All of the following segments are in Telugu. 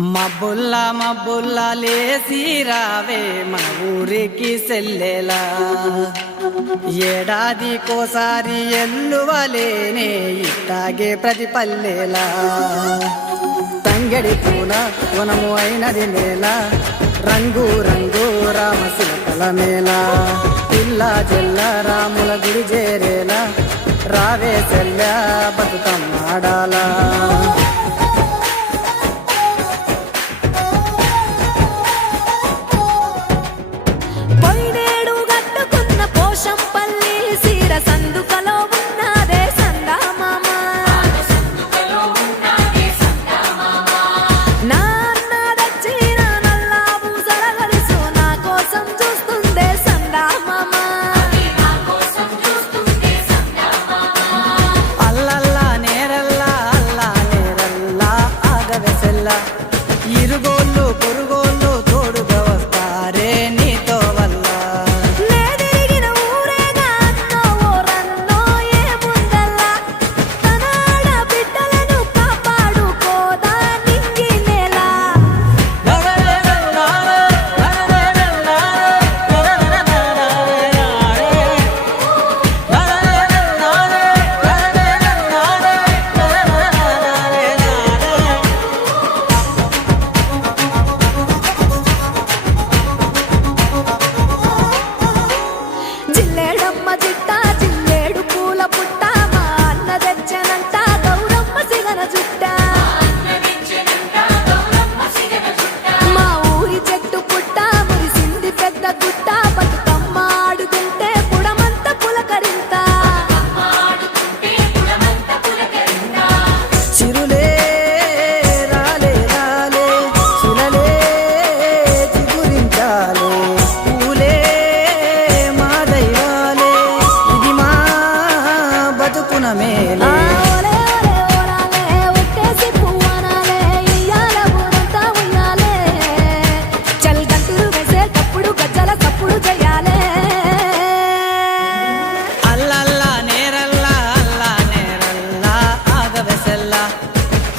మబ్బుల్లా మబ్బుల్లా లేసి రావే మన ఊరికి సెల్లెలా ఏడాదికోసారి ఎల్లువలేనే ఇట్టాగే ప్రతి పల్లెలా తంగడి పూల వనము అయినది నేల రంగు రంగు రామశిల్పల మేళ పిల్ల జల్ల రాముల గుడి చేరేలా రావే సెల్ల బతుకమ్మాడాలా ఇరుగోళ్ళు పొరుగోళ్ళు తోడుగా వస్తారే నీతో వల్ల నేదిరిగిన ఊరేగా అన్నో ఓరన్నో ఏముందల్లా తనాడ బిడ్డలను కాపాడుకోదా నింగి నేల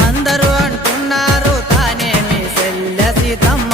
అందరూ అంటున్నారు తానేమి సెల్ల సీతమ్మ